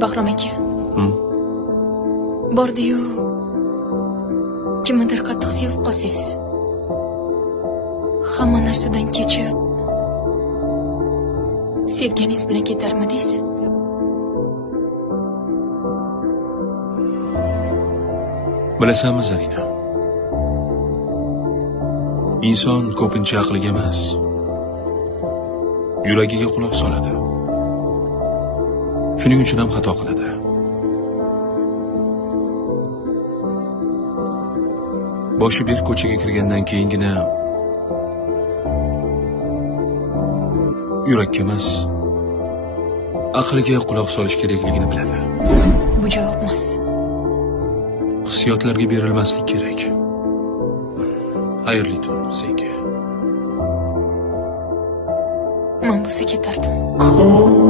Bahrom aka. Bordi-yu, kimnidir qattiq sevib qolsangiz, hamma narsadan kechib, sevganingiz bilan ketarmidingiz? Bilasanmi, Zarina? Inson ko'pincha aqliga emas, yuragiga quloq soladi. Shuning uchun ham xato qiladi. Boshi berk ko'chaga kirgandan keyingina yurakka emas, aqliga quloq solish kerakligini biladi. Bu javob emas. Hissiyotlarga berilmaslik kerak. Xayrli tun senga. Men bo'lsa ketardim.